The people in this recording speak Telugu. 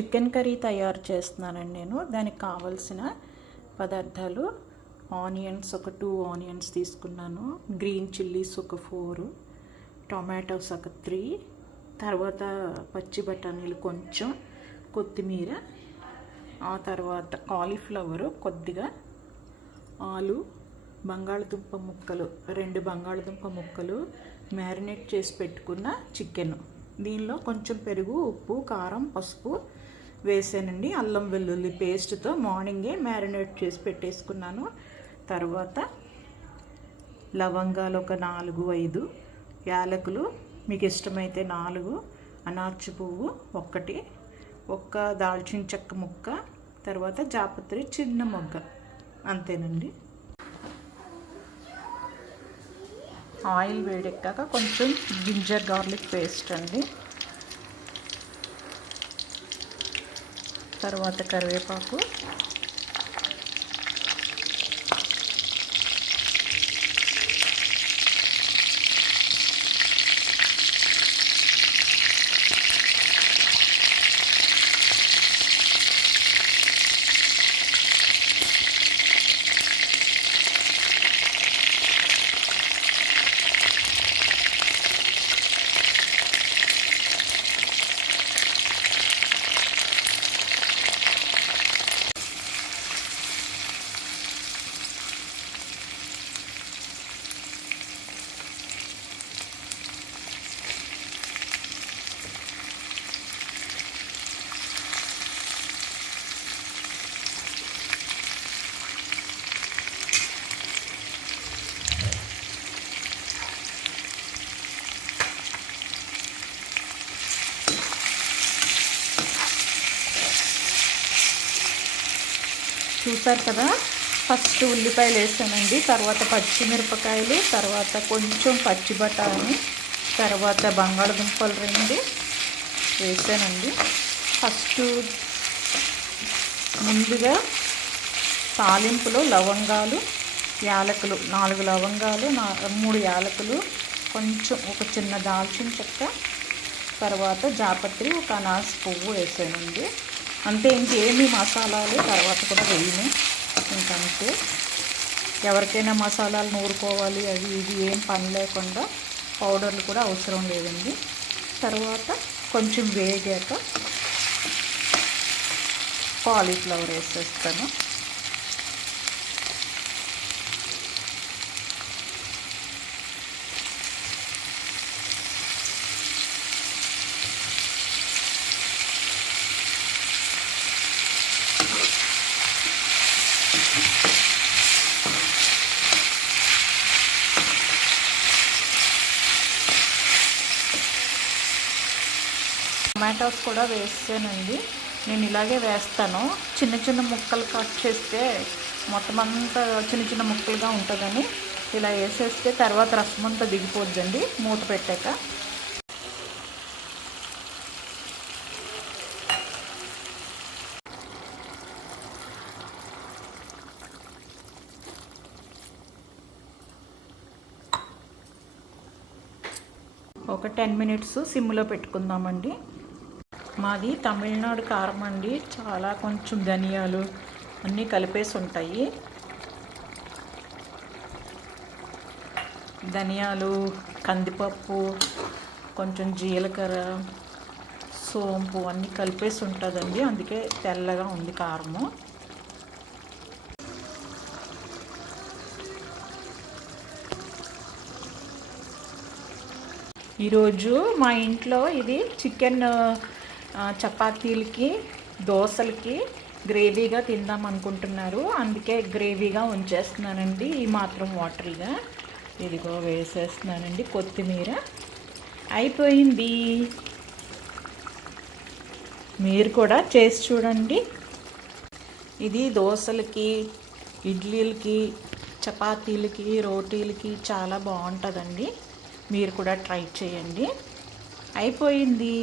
చికెన్ కర్రీ తయారు చేస్తున్నానండి నేను. దానికి కావాల్సిన పదార్థాలు: ఆనియన్స్ ఒక 2 ఆనియన్స్ తీసుకున్నాను, గ్రీన్ చిల్లీస్ ఒక 4, టొమాటోస్ ఒక 3, తర్వాత పచ్చి బఠానీలు కొంచెం, కొత్తిమీర, ఆ తర్వాత కాలీఫ్లవరు కొద్దిగా, ఆలు, బంగాళదుంప ముక్కలు 2 బంగాళదుంప ముక్కలు, మ్యారినేట్ చేసి పెట్టుకున్న చికెన్. దీనిలో కొంచెం పెరుగు, ఉప్పు, కారం, పసుపు వేసానండి. అల్లం వెల్లుల్లి పేస్ట్తో మార్నింగే మ్యారినేట్ చేసి పెట్టేసుకున్నాను. తర్వాత లవంగాలు ఒక 4-5, యాలకులు మీకు ఇష్టమైతే 4, అనార్చి పువ్వు 1, ఒక్క దాల్చిన చెక్క ముక్క, తర్వాత జాపత్రి చిన్న మొగ్గ, అంతేనండి. ఆయిల్ వేడెక్కాక కొంచెం జింజర్ గార్లిక్ పేస్ట్ అండి, తర్వాత కరివేపాకు, చూసారు కదా, ఫస్ట్ ఉల్లిపాయలు వేసానండి, తర్వాత పచ్చిమిరపకాయలు, తర్వాత కొంచెం పచ్చి బఠానీ, తర్వాత బంగాళదుంపలు 2 వేసానండి. ఫస్ట్ ముందుగా తాలింపులో లవంగాలు, యాలకులు 4 లవంగాలు, 3 యాలకులు, కొంచెం ఒక చిన్న దాల్చిన చెక్క, తర్వాత జాపత్రి, ఒక అనాస పువ్వు వేసానండి. అంతే, ఇంకేమీ మసాలాలు తర్వాత కూడా వేయను. ఇంకంతే, ఎవరికైనా మసాలాలు నూరుకోవాలి అది ఇది ఏం పని లేకుండా పౌడర్లు కూడా అవసరం లేదండి. తర్వాత కొంచెం వేగాక కాలీఫ్లవర్ వేసేస్తాను. టమాటోస్ కూడా వేసానండి. నేను ఇలాగే వేస్తాను, చిన్న చిన్న ముక్కలు కట్ చేస్తే మొత్తం అంతా చిన్న చిన్న ముక్కలుగా ఉంటుందని ఇలా వేసేస్తే తర్వాత రసం అంతా దిగిపోద్దండి మూత పెట్టాక. ఒక 10 మినిట్స్ సిమ్లో పెట్టుకుందామండి. మాది తమిళనాడు కారం అండి, చాలా కొంచెం ధనియాలు అన్నీ కలిపేసి ఉంటాయి. ధనియాలు, కందిపప్పు, కొంచెం జీలకర్ర, సోంపు అన్నీ కలిపేసి ఉంటుందండి, అందుకే తెల్లగా ఉంది కారము. ఈరోజు మా ఇంట్లో ఇది చికెన్ చపాతీలకి, దోశలకి గ్రేవీగా తిందాం అనుకుంటున్నారు, అందుకే గ్రేవీగా ఉంచేస్తున్నానండి. ఈ మాత్రం వాటరీగా ఇదిగో వేసేస్తున్నానండి. కొత్తిమీర అయిపోయింది. మీరు కూడా చేసి చూడండి. ఇది దోశలకి, ఇడ్లీలకి, చపాతీలకి, రోటీలకి చాలా బాగుంటుందండి. మీరు కూడా ట్రై చేయండి. అయిపోయింది.